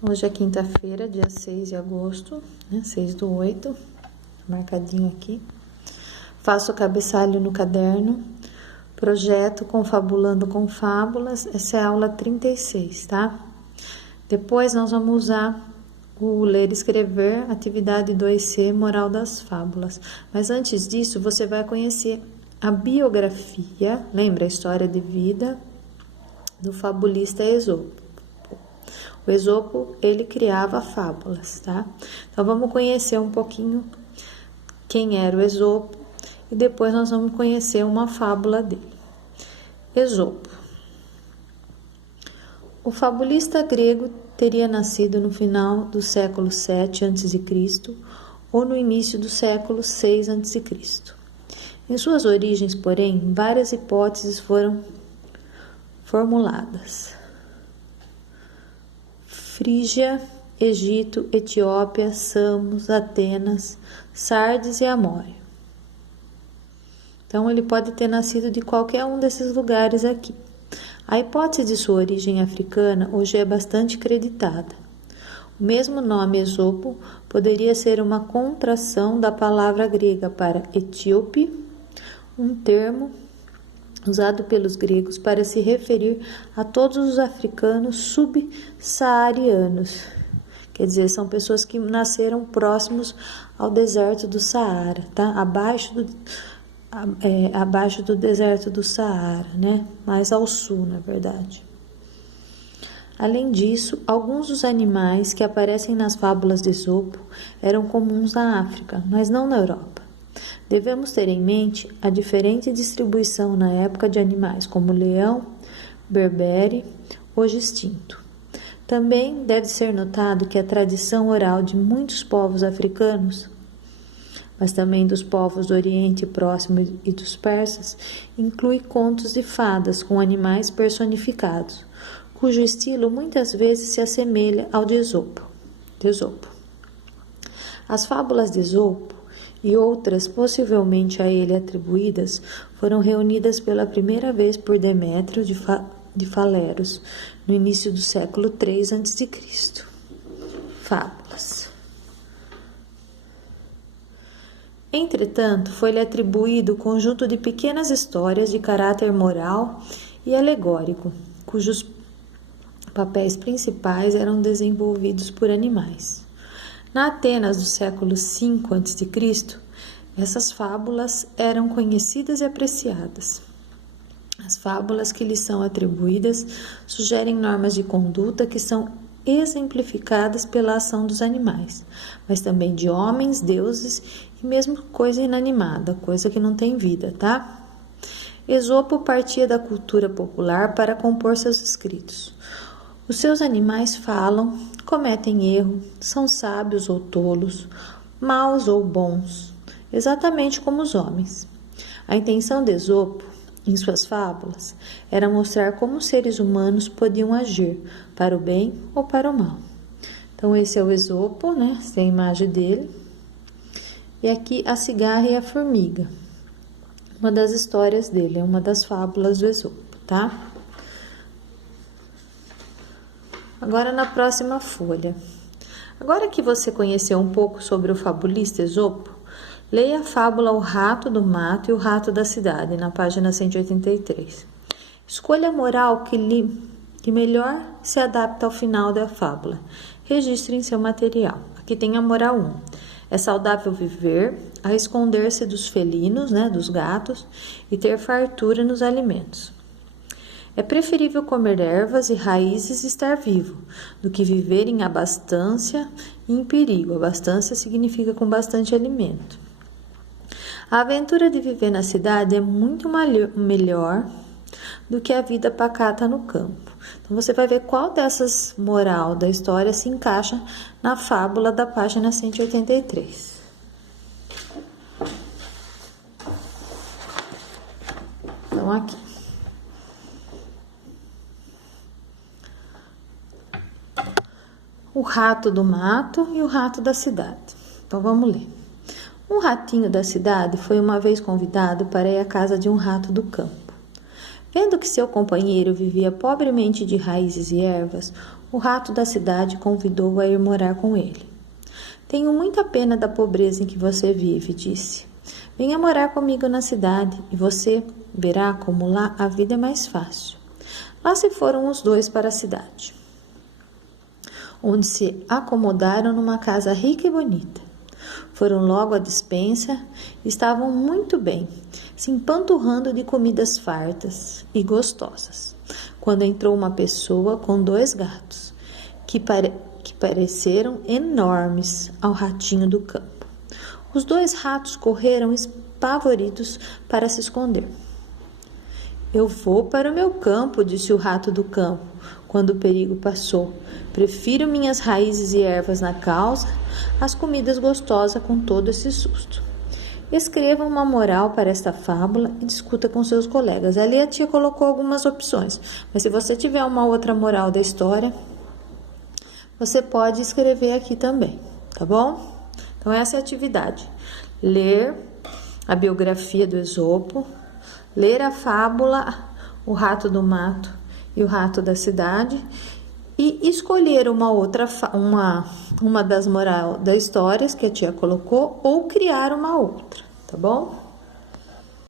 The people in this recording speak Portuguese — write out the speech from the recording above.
Então, hoje é quinta-feira, dia 6 de agosto, né? 6/8, marcadinho aqui. Faço o cabeçalho no caderno, projeto Confabulando com Fábulas, essa é a aula 36, tá? Depois nós vamos usar o ler e escrever, atividade 2C, moral das fábulas. Mas antes disso, você vai conhecer a biografia, lembra a história de vida do fabulista Esopo. O Esopo, ele criava fábulas, tá? Então, vamos conhecer um pouquinho quem era o Esopo e depois nós vamos conhecer uma fábula dele. Esopo. O fabulista grego teria nascido no final do século 7 a.C. ou no início do século 6 a.C. Em suas origens, porém, várias hipóteses foram formuladas. Frígia, Egito, Etiópia, Samos, Atenas, Sardes e Amória. Então, ele pode ter nascido de qualquer um desses lugares aqui. A hipótese de sua origem africana hoje é bastante creditada. O mesmo nome Esopo poderia ser uma contração da palavra grega para etíope, um termo usado pelos gregos para se referir a todos os africanos subsaarianos. Quer dizer, são pessoas que nasceram próximos ao deserto do Saara, tá? Abaixo do deserto do Saara, né? Mais ao sul, na verdade. Além disso, alguns dos animais que aparecem nas fábulas de Esopo eram comuns na África, mas não na Europa. Devemos ter em mente a diferente distribuição na época de animais como leão, berbere, hoje extinto. Também deve ser notado que a tradição oral de muitos povos africanos, mas também dos povos do Oriente Próximo e dos persas, inclui contos de fadas com animais personificados, cujo estilo muitas vezes se assemelha ao de Esopo. As fábulas de Esopo e outras possivelmente a ele atribuídas foram reunidas pela primeira vez por Demétrio de Faleros, no início do século 3 a.C. Fábulas. Entretanto, foi-lhe atribuído o conjunto de pequenas histórias de caráter moral e alegórico, cujos papéis principais eram desenvolvidos por animais. Na Atenas do século V a.C., essas fábulas eram conhecidas e apreciadas. As fábulas que lhes são atribuídas sugerem normas de conduta que são exemplificadas pela ação dos animais, mas também de homens, deuses e mesmo coisa inanimada, coisa que não tem vida, tá? Esopo partia da cultura popular para compor seus escritos. Os seus animais falam, cometem erro, são sábios ou tolos, maus ou bons, exatamente como os homens. A intenção de Esopo, em suas fábulas, era mostrar como os seres humanos podiam agir, para o bem ou para o mal. Então, esse é o Esopo, né? Essa é a imagem dele. E aqui a cigarra e a formiga. Uma das histórias dele, é uma das fábulas do Esopo, tá? Agora na próxima folha. Agora que você conheceu um pouco sobre o fabulista Esopo, leia a fábula O Rato do Mato e o Rato da Cidade, na página 183. Escolha a moral que melhor se adapta ao final da fábula. Registre em seu material. Aqui tem a moral 1. É saudável viver, a esconder-se dos felinos, né, dos gatos, e ter fartura nos alimentos. É preferível comer ervas e raízes e estar vivo, do que viver em abastança e em perigo. Abastança significa com bastante alimento. A aventura de viver na cidade é muito melhor do que a vida pacata no campo. Então, você vai ver qual dessas moral da história se encaixa na fábula da página 183. Então, aqui. O rato do mato e o rato da cidade. Então, vamos ler. Um ratinho da cidade foi uma vez convidado para ir à casa de um rato do campo. Vendo que seu companheiro vivia pobremente de raízes e ervas, o rato da cidade convidou-o a ir morar com ele. Tenho muita pena da pobreza em que você vive, disse. Venha morar comigo na cidade e você verá como lá a vida é mais fácil. Lá se foram os dois para a cidade, onde se acomodaram numa casa rica e bonita. Foram logo à despensa e estavam muito bem, se empanturrando de comidas fartas e gostosas, quando entrou uma pessoa com 2 gatos, que pareceram enormes ao ratinho do campo. Os 2 ratos correram espavoridos para se esconder. Eu vou para o meu campo, disse o rato do campo, quando o perigo passou. Prefiro minhas raízes e ervas na calça às comidas gostosas com todo esse susto. Escreva uma moral para esta fábula e discuta com seus colegas. Ali a tia colocou algumas opções, mas se você tiver uma outra moral da história, você pode escrever aqui também, tá bom? Então essa é a atividade. Ler a biografia do Esopo, ler a fábula O Rato do Mato e o Rato da Cidade e escolher uma das moral das histórias que a tia colocou ou criar uma outra, tá bom?